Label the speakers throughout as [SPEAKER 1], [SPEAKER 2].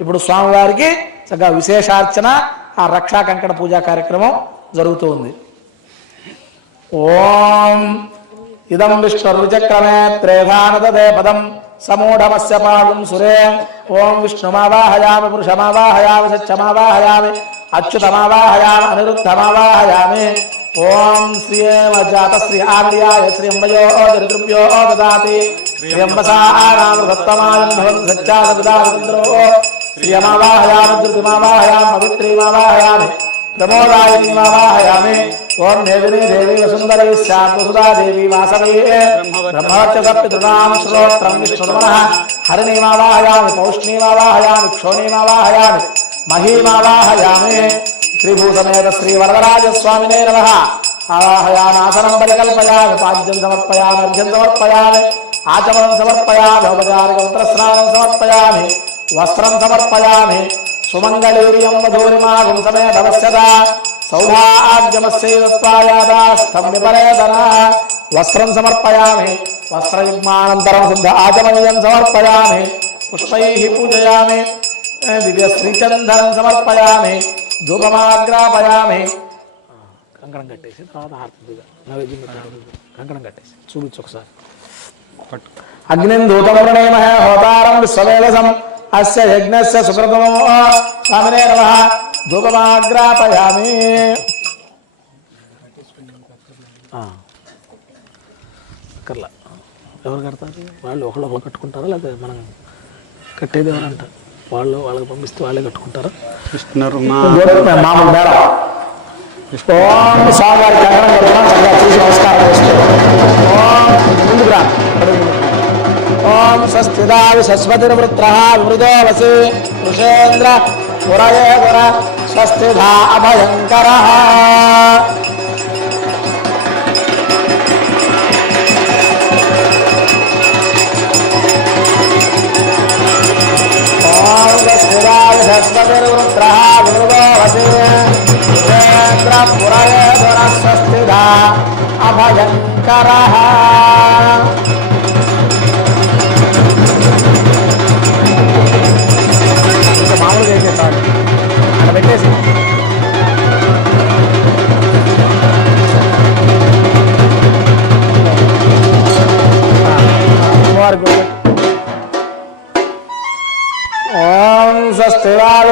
[SPEAKER 1] ఇప్పుడు స్వామివారికి చక్కగా విశేషార్చన ఆ రక్షా కంకణ పూజా కార్యక్రమం జరుగుతూ ఉంది. ఓం ఇదం విష్ణుర్విచక్రమే త్రేధానదే పదం సమూఢమస్య పాదం సురే. ఓం విష్ణుమావాహయామి పురుషమావాహయామి సత్యమావాహయామి అచ్యుతమావాహయామి అనిరుద్ధమావాహయామి. ఓం శ్రీయేమ జాత శ్రీ ఆర్యాయ శ్రీంబయో దరిద్రుభ్యో దదాతి. శ్రీంబసానామృతమాయం భవంతి సత్యాసవిదారుద్రో శ్రియమావాహయామి ధృతిమావాహయామి పవిత్రీమావాహయామి ప్రమోదాయనిమావాహయామి. ఓం దేవిని దేవి వసుందరై స్యాత్ వసుదా దేవి వాసవే. బ్రహ్మవచ్చసపితృణాం శ్రోత్రం విష్ణుర్మనః హరిణీమావాహయామి పౌష్ణీమావాహయామి క్షోణీమావాహయామి మహీమావాహయామి. శ్రీభూసమేత శ్రీ వరదరాజ స్వామినే నమః. ఆవాహయామాసనం పరికల్పయామి పాద్యం సమర్పయామి అర్ఘ్యం సమర్పయామి ఆచమనం సమర్పయామి ఔపచారిక మంత్రస్నానం సమర్పయామి వస్త్రం సమర్పయామి సుమంగళీర్యం మధురిమాగం సమేధవస్యత సౌభాగ్యమస్యైవత్వాయాదాస్థం విపరేతన వస్త్రం సమర్పయామి వస్త్రయుగ్మానంతరం శుద్ధ ఆచమనీయం సమర్పయామి పుష్పై పూజయామి దివ్య శ్రీచందనం సమర్పయామి ధూపమాగ్రాపయామి కంకణం కట్టేసి తర్వాత హారతిగా నైవేద్యం పెట్టాలి. కంకణం కట్టేసి చూపించు ఒకసారి అగ్నిం దూతం వృణేమహ హోతారం విశ్వవేదసం అస్య యజ్ఞస్య సుకృతమో స్వామినే నమ ధూపమాగ్రాపయామి అక్కర్లా ఎవరు కడతారు? వాళ్ళు ఒకళ్ళు ఒకళ్ళు కట్టుకుంటారా? లేకపోతే మనం కట్టేది ఎవరంట? వాళ్ళు వాళ్ళకి పంపిస్తే వాళ్ళే కట్టుకుంటారా? మామూలు మేడం ఓం స్వామివారి చక్కగా చూసి నమస్కారం ఓం ముందుకు రా. ఓం స్వస్తిదా విశ్వస్పతిర్వృత్ర విమృదో వసి వృషేంద్ర పురయేవర స్వస్తిధా అభయంకర ఓం స్వస్తిదా విశ్వస్పతిర్వృత్ర విమృదో వసి వృషేంద్ర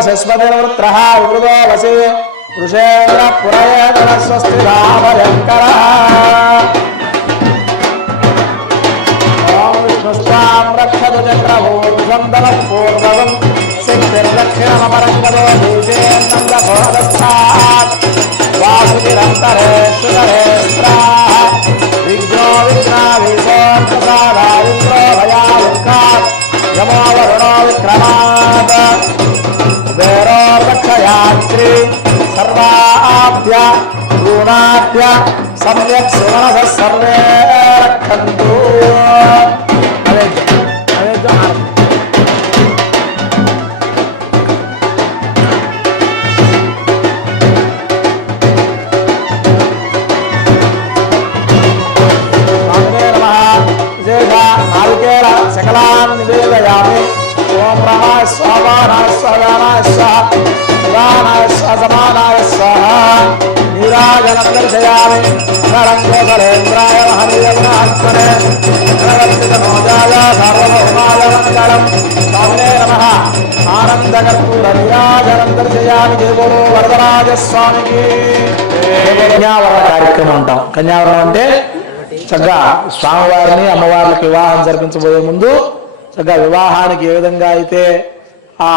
[SPEAKER 1] స్వస్తివాద ఉమృదో వసి. వృషేంద్ర పురయేతర స్వస్తి రామయంకర ఓం విష్ణుస్వాం రక్షతు చక్రభూషం దళం పూర్వగం. సిద్ధిర్దక్షిణమపరంగదో దేశేంద్రఘోరస్థాత్ విఘ్నో యమో వరుణో విక్రమాత్. కుబేరోర్దక్షయాత్రి సర్వాభ్య గుణాభ్య సమ్యక్ సుమనస సర్వే రక్షంతు సకలాన్ నివేదయామి ఓం రమ స్వామానాయ స్వయానాయ స్వాహ శివానాయ స్వ సమానాయ స్వాహ. నీరాజనం దర్శయామి నరంగోసరేంద్రాయ మహనీయగుణాత్మనే చక్రవర్తితమోజాయ సార్వభౌమాయ మంగళం స్వామినే నమః. ఆనందకర్పూర నీరాజనం దర్శయామి దేవుడు వరదరాజ స్వామికి. కన్యావరణ కార్యక్రమం అంటాం. కన్యావరణం అంటే చక్కగా స్వామివారిని అమ్మవార్లకు వివాహం జరిపించబోయే ముందు చక్కగా వివాహానికి ఏ విధంగా అయితే ఆ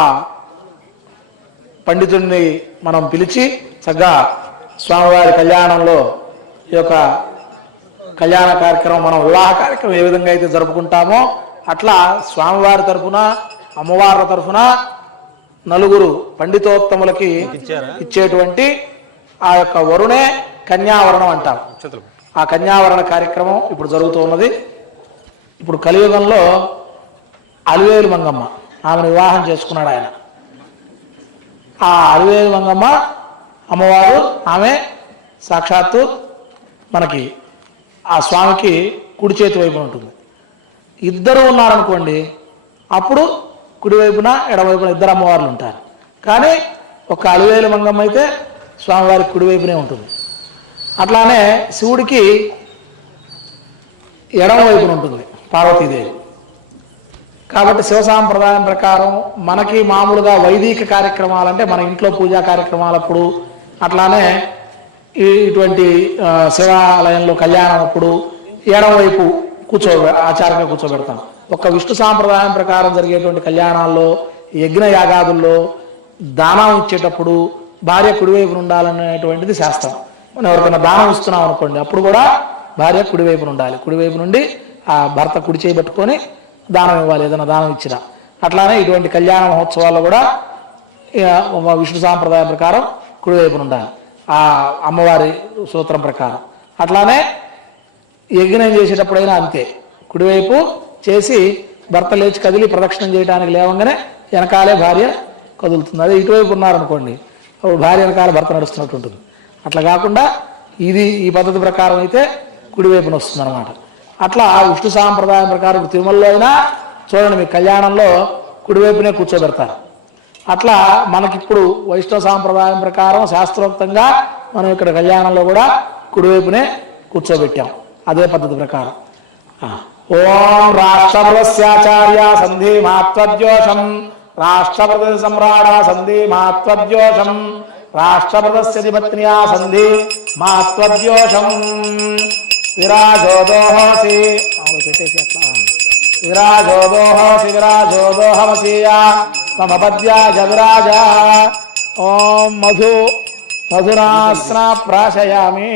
[SPEAKER 1] పండితుడిని మనం పిలిచి చక్కగా స్వామివారి కళ్యాణంలో ఈ యొక్క కళ్యాణ కార్యక్రమం మనం వివాహ కార్యక్రమం ఏ విధంగా అయితే జరుపుకుంటామో అట్లా స్వామివారి తరఫున అమ్మవార్ల తరఫున నలుగురు పండితోత్తములకి ఇచ్చేటువంటి ఆ యొక్క వరుణే కన్యావరణం అంటాం. ఆ కన్యావరణ కార్యక్రమం ఇప్పుడు జరుగుతూ ఉన్నది. ఇప్పుడు కలియుగంలో అలివేలు మంగమ్మ ఆమెను వివాహం చేసుకున్నాడు ఆయన. ఆ అలివేలు మంగమ్మ అమ్మవారు ఆమె సాక్షాత్తు మనకి ఆ స్వామికి కుడి చేతి వైపున ఉంటుంది. ఇద్దరు ఉన్నారనుకోండి అప్పుడు కుడివైపున ఎడవైపున ఇద్దరు అమ్మవార్లు ఉంటారు. కానీ ఒక అలివేలు మంగమ్మ అయితే స్వామివారికి కుడివైపునే ఉంటుంది. అట్లానే శివుడికి ఎడమ వైపున ఉంటుంది పార్వతీదేవి. కాబట్టి శివ సాంప్రదాయం ప్రకారం మనకి మామూలుగా వైదిక కార్యక్రమాలంటే మన ఇంట్లో పూజా కార్యక్రమాలప్పుడు అట్లానే ఇటువంటి శివాలయంలో కళ్యాణం అప్పుడు ఎడమ వైపు కూర్చో ఆచారంగా కూర్చోబెడతాం. ఒక విష్ణు సాంప్రదాయం ప్రకారం జరిగేటువంటి కళ్యాణాల్లో యజ్ఞ యాగాదుల్లో దానం ఇచ్చేటప్పుడు భార్య కుడివైపున ఉండాలనేటువంటిది శాస్త్రం. మనం ఎవరికైనా దానం ఇస్తున్నాం అనుకోండి అప్పుడు కూడా భార్య కుడివైపున ఉండాలి. కుడివైపు నుండి ఆ భర్త కుడి చేయి పట్టుకొని దానం ఇవ్వాలి ఏదైనా దానం ఇచ్చినా. అట్లానే ఇటువంటి కళ్యాణ మహోత్సవాల్లో కూడా విష్ణు సాంప్రదాయం ప్రకారం కుడివైపున ఉండాలి ఆ అమ్మవారి సూత్రం ప్రకారం. అట్లానే యజ్ఞం చేసేటప్పుడైనా అంతే. కుడివైపు చేసి భర్త లేచి కదిలి ప్రదక్షిణం చేయడానికి లేవంగానే వెనకాలే భార్య కదులుతుంది. అదే ఇటువైపు ఉన్నారనుకోండి అప్పుడు భార్య వెనకాల భర్త నడుస్తున్నట్టు ఉంటుంది. అట్లా కాకుండా ఇది ఈ పద్ధతి ప్రకారం అయితే కుడివైపున వస్తుంది అనమాట అట్లా విష్ణు సాంప్రదాయం ప్రకారం తిరుమలలో అయినా చూడండి మీ కళ్యాణంలో కుడివైపునే కూర్చోబెడతారు. అట్లా మనకిప్పుడు వైష్ణవ సాంప్రదాయం ప్రకారం శాస్త్రోక్తంగా మనం ఇక్కడ కళ్యాణంలో కూడా కుడివైపునే కూర్చోబెట్టాం. అదే పద్ధతి ప్రకారం. ఓం రాష్ట్రపదస్యాచార్య సంధి మాత్వద్యోషం రాష్ట్రపతి సమ్రాడ సంధి మాత్వద్యోషం రాష్ట్రపదస్య పత్న్యా సంధి మాత్వద్యోషం విరాజోదోహసి అవును, పెట్టేసి అట్లా విరాజోదోహసి విరాజోదోహమసీయా మమ పద్యాజ విరాజ ఓం మధు మధునాస్న ప్రాశయామి.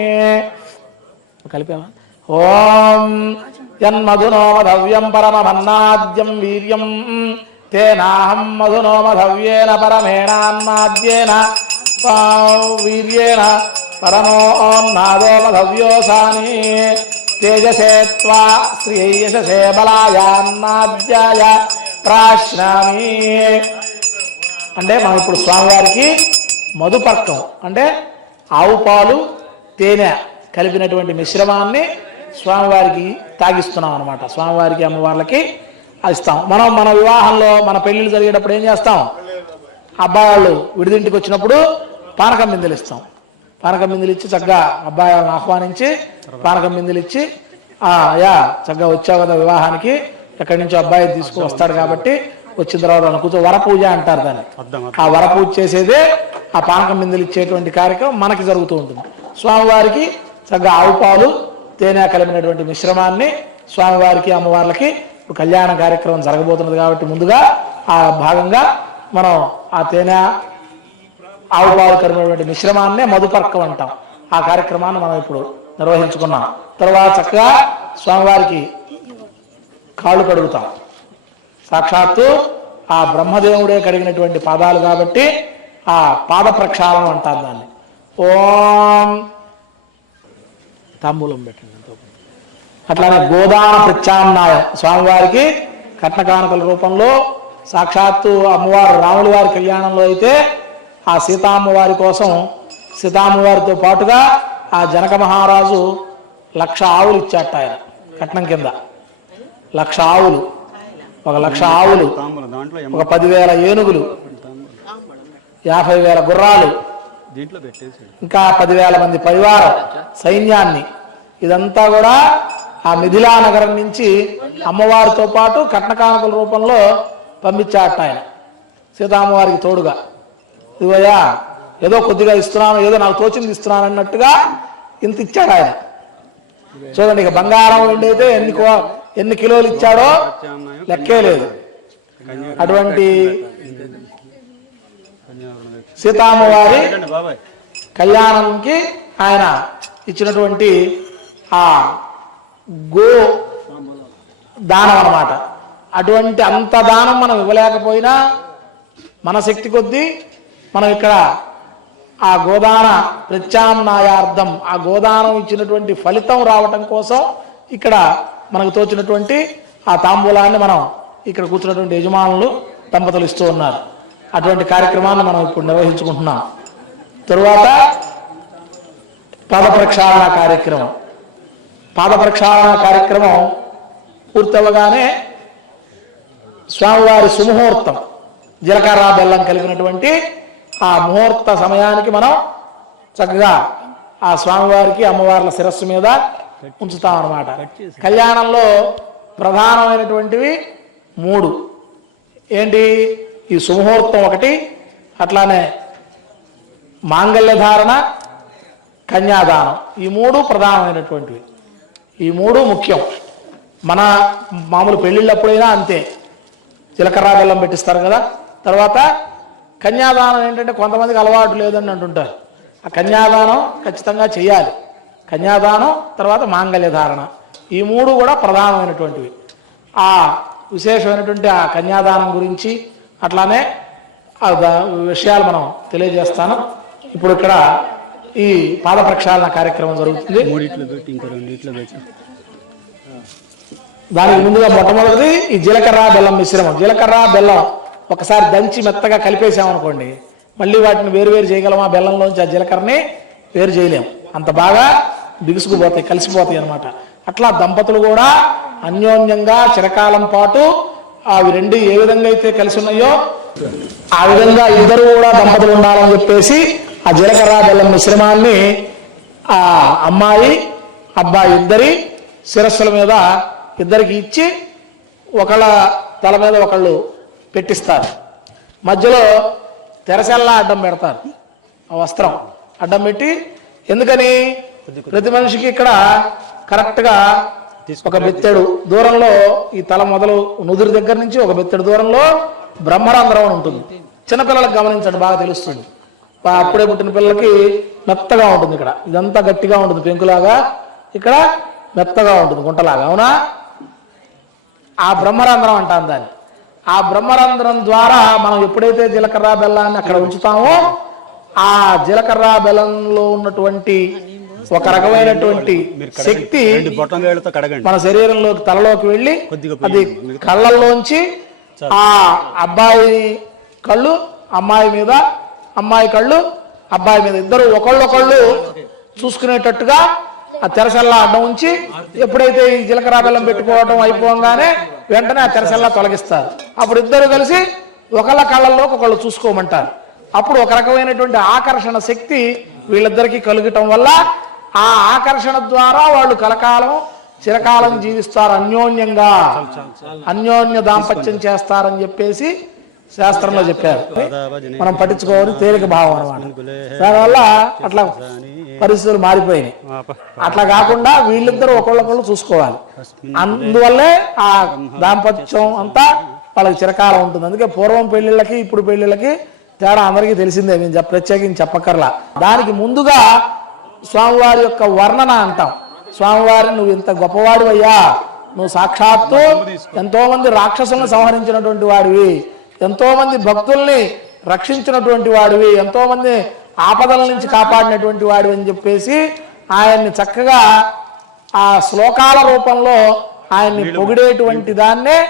[SPEAKER 1] కలిపావా? ఓం యన్మధునోమధవ్యం పరమమన్నాద్యం వీర్యం. తేనాహం మధునోమధవ్యేన వీర్యేణ. పా- వీర్యేణ పరమోన్నాదోమధవ్యోసాని తేజసే త్వా శ్రీయశసే బలాయాన్నాద్యాయ ప్రాశ్నామి అంటే మనం ఇప్పుడు స్వామివారికి మధుపర్కం అంటే ఆవు పాలు తేనె కలిపినటువంటి మిశ్రమాన్ని స్వామివారికి తాగిస్తున్నాం అనమాట స్వామివారికి అమ్మవార్లకి ఇస్తాం మనం మన వివాహంలో మన పెళ్ళిళ్ళు జరిగేటప్పుడు ఏం చేస్తాం? అబ్బాయి వాళ్ళు విడిదింటికి వచ్చినప్పుడు పానకం బిందెలు ఇస్తాం. పానకం బిందెలు ఇచ్చి చక్కగా అబ్బాయి వాళ్ళని ఆహ్వానించి పానకం బిందెలు ఇచ్చి "ఆ, యా చక్కగా వచ్చావు కదా వివాహానికి. ఎక్కడి నుంచో అబ్బాయి తీసుకు వస్తాడు కాబట్టి వచ్చిన తర్వాత వాళ్ళని కూర్చో వరపూజ అంటారు దాన్ని. ఆ వరపూజ చేసేదే ఆ పానకం బిందెలు ఇచ్చేటువంటి కార్యక్రమం మనకి జరుగుతూ ఉంటుంది. స్వామివారికి చక్కగా ఆవు పాలు తేనె కలిపినటువంటి మిశ్రమాన్ని స్వామివారికి అమ్మవార్లకి కళ్యాణ కార్యక్రమం జరగబోతున్నది కాబట్టి ముందుగా ఆ భాగంగా మనం ఆ తేనె ఆవు పాలు కలిపినటువంటి మిశ్రమాన్నే మధుపర్కం అంటాం. ఆ కార్యక్రమాన్ని మనం ఇప్పుడు నిర్వహించుకున్నాం. తర్వాత చక్కగా స్వామివారికి కాళ్ళు కడుగుతాం. సాక్షాత్తు ఆ బ్రహ్మదేవుడే కడిగినటువంటి పాదాలు కాబట్టి ఆ పాద ప్రక్షాళనం అంటారు దాన్ని. ఓం తాంబూలం పెట్టండి అట్లానే గోదాన ప్రత్యామ్నాయం. స్వామివారికి కట్నకానుకల రూపంలో సాక్షాత్తు అమ్మవారు రాముల వారి కళ్యాణంలో అయితే ఆ సీతామ్మవారి కోసం సీతామ్మవారితో పాటుగా ఆ జనక మహారాజు లక్ష ఆవులు ఇచ్చాట ఆయన కట్నం కింద. లక్ష ఆవులు. ఒక లక్ష ఆవులు. ఒక పదివేల ఏనుగులు. యాభై వేల గుర్రాలు. ఇంకా పదివేల మంది పరివారం సైన్యాన్ని. ఇదంతా కూడా ఆ మిథిలా నగరం నుంచి అమ్మవారితో పాటు కట్నకానుకల రూపంలో పంపించాట ఆయన. సీతామ్మవారికి తోడుగా. ఇదిగోయా ఏదో కొద్దిగా ఇస్తున్నాను ఏదో నాకు తోచింది ఇస్తున్నాను అన్నట్టుగా ఇంత ఇచ్చాడు ఆయన. చూడండి ఇక బంగారం వెండి అయితే ఎన్ని కో- ఎన్ని కిలోలు ఇచ్చాడో లెక్కే లేదు. అటువంటి సీతామ్మవారి కళ్యాణంకి ఆయన ఇచ్చినటువంటి ఆ గో దానం అన్నమాట అటువంటి అంత దానం మనం ఇవ్వలేకపోయినా మన శక్తి కొద్దీ మనం ఇక్కడ ఆ గోదాన ప్రత్యామ్నాయార్థం ఆ గోదానం ఇచ్చినటువంటి ఫలితం రావటం కోసం ఇక్కడ మనకు తోచినటువంటి ఆ తాంబూలాన్ని మనం ఇక్కడ కూర్చున్నటువంటి యజమానులు దంపతులు ఇస్తూ ఉన్నారు. అటువంటి కార్యక్రమాన్ని మనం ఇప్పుడు నిర్వహించుకుంటున్నాం. తరువాత పాద ప్రక్షాళన కార్యక్రమం. పాద ప్రక్షాళన కార్యక్రమం పూర్తవగానే స్వామివారి సుముహూర్తం జీలకర్ర బెల్లం కలిగినటువంటి ఆ ముహూర్త సమయానికి మనం చక్కగా ఆ స్వామివారికి అమ్మవార్ల శిరస్సు మీద ఉంచుతాం అన్నమాట కళ్యాణంలో ప్రధానమైనటువంటివి మూడు. ఏంటి? ఈ సుముహూర్తం ఒకటి అట్లానే మాంగళ్య ధారణ కన్యాదానం. ఈ మూడు ప్రధానమైనటువంటివి. ఈ మూడు ముఖ్యం. మన మామూలు పెళ్ళిళ్ళప్పుడైనా అంతే. జీలకర్ర బెల్లం పెట్టిస్తారు కదా. తర్వాత కన్యాదానం ఏంటంటే కొంతమందికి అలవాటు లేదని అంటుంటారు. ఆ కన్యాదానం ఖచ్చితంగా చేయాలి. కన్యాదానం తర్వాత మాంగళ్య ధారణ. ఈ మూడు కూడా ప్రధానమైనటువంటివి. ఆ విశేషమైనటువంటి ఆ కన్యాదానం గురించి అట్లానే విషయాలు మనం తెలియజేస్తాను. ఇప్పుడు ఇక్కడ ఈ పాద ప్రక్షాళన కార్యక్రమం జరుగుతుంది. దానికి ముందుగా మొట్టమొదటిది ఈ జీలకర్ర బెల్లం మిశ్రమం. జీలకర్ర బెల్లం ఒకసారి దంచి మెత్తగా కలిపేసామనుకోండి మళ్ళీ వాటిని వేరు వేరు చేయగలమా? బెల్లంలోంచి ఆ జీలకర్రని వేరు చేయలేము అంత బాగా బిగుసుకుపోతాయి కలిసిపోతాయి అన్నమాట. అట్లా దంపతులు కూడా అన్యోన్యంగా చిరకాలం పాటు అవి రెండు ఏ విధంగా అయితే కలిసి ఉన్నాయో ఆ విధంగా ఇద్దరు కూడా దంపతులు ఉండాలని చెప్పేసి ఆ జీలకర్ర బెల్లం మిశ్రమాన్ని ఆ అమ్మాయి అబ్బాయి ఇద్దరి శిరస్సుల మీద ఇద్దరికి ఇచ్చి ఒకళ్ళ తల మీద ఒకళ్ళు పెట్టిస్తారు. మధ్యలో తెరసెల్లా అడ్డం పెడతారు. ఆ వస్త్రం అడ్డం పెట్టి ఎందుకని? ప్రతి మనిషికి ఇక్కడ కరెక్ట్గా ఒక బెత్తెడు దూరంలో ఈ తల మొదలు నుదురు దగ్గర నుంచి ఒక బెత్తెడు దూరంలో బ్రహ్మరంధ్రం అని ఉంటుంది. చిన్నపిల్లలకు గమనించండి బాగా తెలుస్తుంది. అప్పుడే పుట్టిన పిల్లలకి మెత్తగా ఉంటుంది ఇక్కడ. ఇదంతా గట్టిగా ఉంటుంది పెంకులాగా. ఇక్కడ మెత్తగా ఉంటుంది గుంటలాగా. అవునా? ఆ బ్రహ్మరంధ్రం అంటాం దాన్ని. ఆ బ్రహ్మరంధ్రం ద్వారా మనం ఎప్పుడైతే జీలకర్ర బెల్లాన్ని అక్కడ ఉంచుతామో ఆ జీలకర్ర బెల్లంలో ఉన్నటువంటి ఒక రకమైనటువంటి శక్తి మన శరీరంలోకి తలలోకి వెళ్ళి అది. కళ్ళల్లోంచి ఆ అబ్బాయి కళ్ళు అమ్మాయి మీద అమ్మాయి కళ్ళు అబ్బాయి మీద ఇద్దరు ఒకళ్ళొకళ్ళు చూసుకునేటట్టుగా ఆ తెరసల్లా అడ్డం ఉంచి ఎప్పుడైతే ఈ జీలకర్ర బెల్లం పెట్టుకోవడం అయిపోగానే వెంటనే ఆ తెరసల్లా తొలగిస్తారు అప్పుడు ఇద్దరు కలిసి ఒకళ్ళ కళ్ళల్లోకి ఒకళ్ళు చూసుకోమంటారు. అప్పుడు ఒక రకమైనటువంటి ఆకర్షణ శక్తి వీళ్ళిద్దరికీ కలుగటం వల్ల ఆ ఆకర్షణ ద్వారా వాళ్ళు కలకాలం చిరకాలం జీవిస్తారు అన్యోన్యంగా. అన్యోన్య దాంపత్యం చేస్తారని చెప్పేసి శాస్త్రంలో చెప్పారు. మనం పట్టించుకోవాలి తేలిక భావం అనమాట దానివల్ల అట్లా పరిస్థితులు మారిపోయినాయి. అట్లా కాకుండా వీళ్ళిద్దరూ ఒకళ్ళొకళ్ళు చూసుకోవాలి. అందువల్లే ఆ దాంపత్యం అంతా వాళ్ళకి చిరకాలం ఉంటుంది. అందుకే పూర్వం పెళ్ళిళ్ళకి ఇప్పుడు పెళ్ళిళ్ళకి తేడా అందరికీ తెలిసిందే. నేను చెప్ప- ప్రత్యేకించి చెప్పక్కర్లా. దానికి ముందుగా స్వామివారి యొక్క వర్ణన అంటాం. స్వామివారి నువ్వు ఇంత గొప్పవాడివయ్యా. నువ్వు సాక్షాత్తు ఎంతో మంది రాక్షసులను సంహరించినటువంటి వాడివి. ఎంతో మంది భక్తుల్ని రక్షించినటువంటి వాడివి. ఎంతో మంది ఆపదల నుంచి కాపాడినటువంటి వాడివి అని చెప్పేసి ఆయన్ని చక్కగా ఆ శ్లోకాల రూపంలో ఆయన్ని పొగిడేటువంటి దాన్నే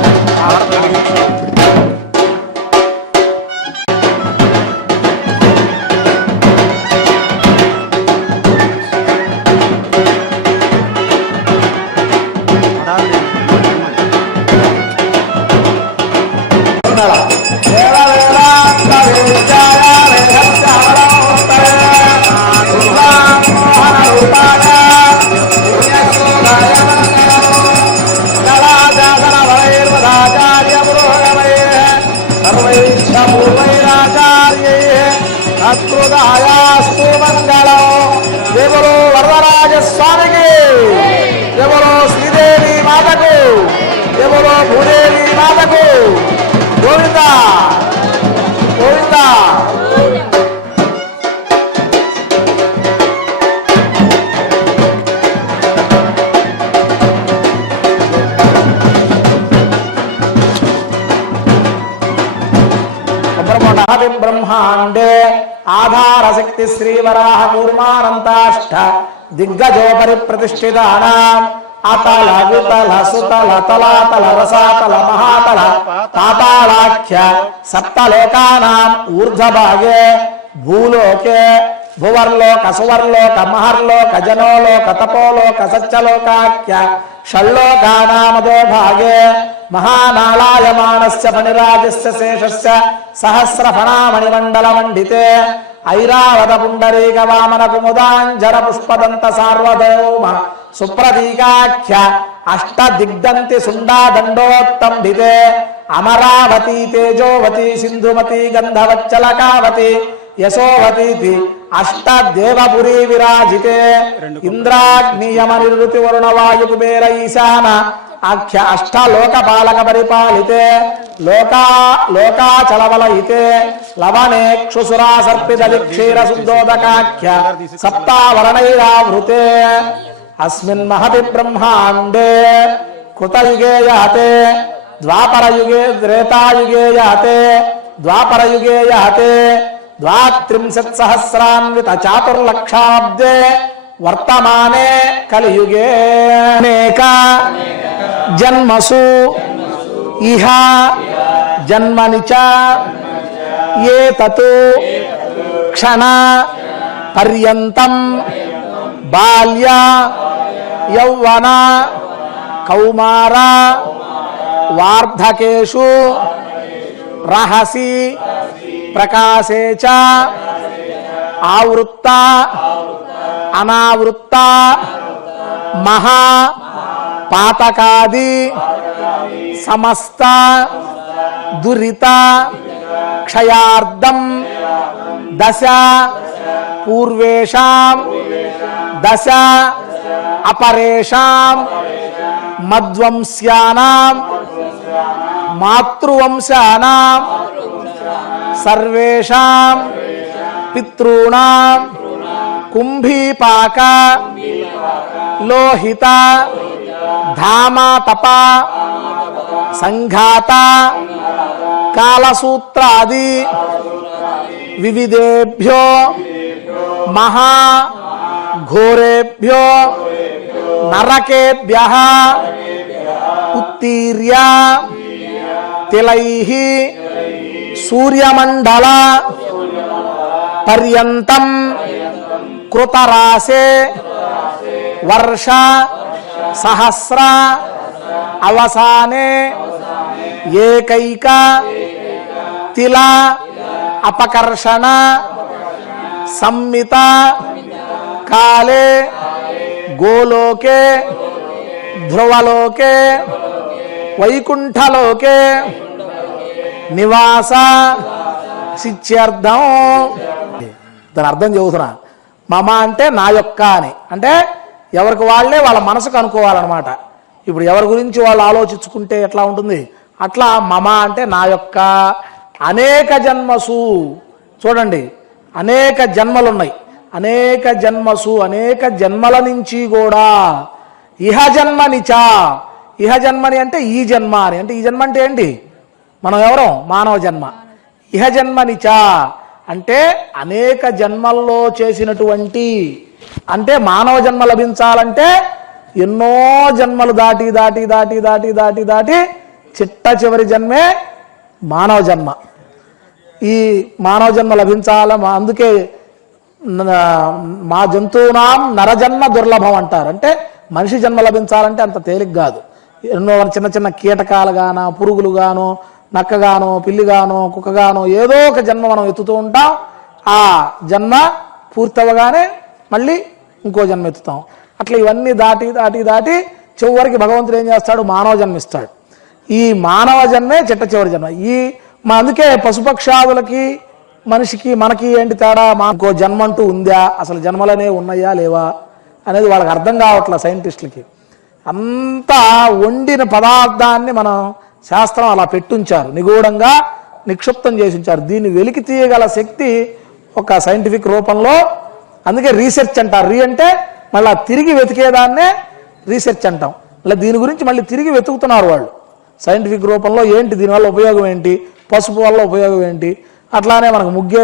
[SPEAKER 1] త్రక్కే హృదస్కరదు మంగళం. దేవుడు వరదరాజ స్వామికి ब्रह्मांडे आधार शक्ति श्रीवराह कूर्मानंताष्ट दिग्गजोपरि प्रतिष्ठितानाम् अतल वितल सुतल तलातल रसातल महातल पातालाख्य सप्तलोकानाम् ऊर्ध्वभागे भूलोके భువర్లోక సువర్లోక మహర్లోక జనోలోక తపోలోక సత్యలోకాఖ్య షల్లోకానామదో భాగే మహానాళాయమానస్య ఫణిరాజస్య శేషస్య సహస్ర ఫణామణిమండల మండితే ఐరావత పుండరీక వామన కుముదాంజర పుష్పదంత సార్వభౌమ సుప్రతీకాఖ్య అష్ట దిగ్దంతి సుండా దండోత్తంభితే అమరావతి తేజోవతి సింధుమతి గంధవచ్చలకావతి యశోవతీతి అష్ట దేవపురీ విరాజితే. ఇంద్రాగ్నియమ నివృతి వరుణ వాయు కుబేర ఈశాన ఆఖ్య అష్ట లోక పాలక పరిపాలితే. లోకా లోకాచలవలయితే. లవణే క్షుసురా సర్పిదలి క్షీర శుద్ధోదకాఖ్య సప్తావరణైరావృతే. అస్మిన్ మహతి బ్రహ్మాండే కృతయుగే యాతే ద్వాపరయుగే త్రేతాయుగే యాతే ద్వాపరయుగే యాతే द्वात्रिंशत्सहस्रान्वितचातुर्लक्षाब्दे वर्तमाने कलयुगे अनेका जन्मसु इहा जन्मनि च ये तत् क्षण पर्यन्तं बाल्य यौवन कौमार वार्धकेषु रहसि ప్రకాశే చ ఆవృత్త అనావృత్త మహా పాతకాది సమస్త దురిత క్షయార్థం దశ పూర్వేషాం దశ అపరేషాం మద్వంశ్యానాం మాతృవంశానాం सर्वेषां पितॄणां कुम्भीपाक लोहिता धामा तपा संघाता कालसूत्रादि विविधेभ्यो महा घोरेभ्यो नरकेभ्य उत्तीर्या तिलैः సూర్యమండల పర్యంతం కృతరాసే వర్ష సహస్ర అవసానే ఏకైక తిల అపకర్షణ సంమిత కాలే గోలోకే ధ్రువలోకే వైకుంఠలోకే నివాస శిత్యర్థం దాని అర్థం చదువుతున్నా మమ అంటే నా యొక్క అని. అంటే ఎవరికి వాళ్ళే వాళ్ళ మనసుకు అనుకోవాలన్నమాట. ఇప్పుడు ఎవరి గురించి వాళ్ళు ఆలోచించుకుంటే ఎట్లా ఉంటుంది? అట్లా మమ అంటే నా యొక్క. అనేక జన్మసు. చూడండి. అనేక జన్మలున్నాయి. అనేక జన్మసు అనేక జన్మల నుంచి కూడా ఇహ జన్మనిచా. ఇహ జన్మని అంటే ఈ జన్మ అని. అంటే ఈ జన్మ అంటే ఏంటి? మనం ఎవరం మానవ జన్మ. ఇహ జన్మనిచా. అంటే అనేక జన్మల్లో చేసినటువంటి అంటే మానవ జన్మ లభించాలంటే ఎన్నో జన్మలు దాటి దాటి దాటి దాటి దాటి దాటి చిట్ట చివరి జన్మే మానవ జన్మ. ఈ మానవ జన్మ లభించాల మా- అందుకే మా జంతువునాం నరజన్మ దుర్లభం అంటారు. అంటే మనిషి జన్మ లభించాలంటే అంత తేలిక కాదు ఎన్నో చిన్న చిన్న కీటకాలు గాన పురుగులు గాను నక్కగానో పిల్లిగానో కుక్కగానో ఏదో ఒక జన్మ మనం ఎత్తుతూ ఉంటాం. ఆ జన్మ పూర్తవగానే మళ్ళీ ఇంకో జన్మ ఎత్తుతాం. అట్లా ఇవన్నీ దాటి దాటి దాటి చివరికి భగవంతుడు ఏం చేస్తాడు? మానవ జన్మిస్తాడు. ఈ మానవ జన్మే చిట్ట చివరి జన్మ. ఈ మా అందుకే పశుపక్షాదులకి మనిషికి మనకి ఏంటి తేడా? మాకో జన్మ అంటూ ఉందా? అసలు జన్మలనే ఉన్నాయా లేవా? అనేది వాళ్ళకి అర్థం కావట్లే సైంటిస్టులకి. అంతా వండిన పదార్థాన్ని మనం శాస్త్రం అలా పెట్టుంచారు. నిగూఢంగా నిక్షిప్తం చేసి ఉంచారు దీన్ని వెలికి తీయగల శక్తి ఒక సైంటిఫిక్ రూపంలో అందుకే రీసెర్చ్ అంటారు. రీ అంటే మళ్ళీ తిరిగి వెతికేదాన్నే రీసెర్చ్ అంటాం. మళ్ళీ దీని గురించి మళ్ళీ తిరిగి వెతుకుతున్నారు వాళ్ళు. సైంటిఫిక్ రూపంలో ఏంటి? దీనివల్ల ఉపయోగం ఏంటి? పసుపు వల్ల ఉపయోగం ఏంటి? అట్లానే మనకు ముగ్గే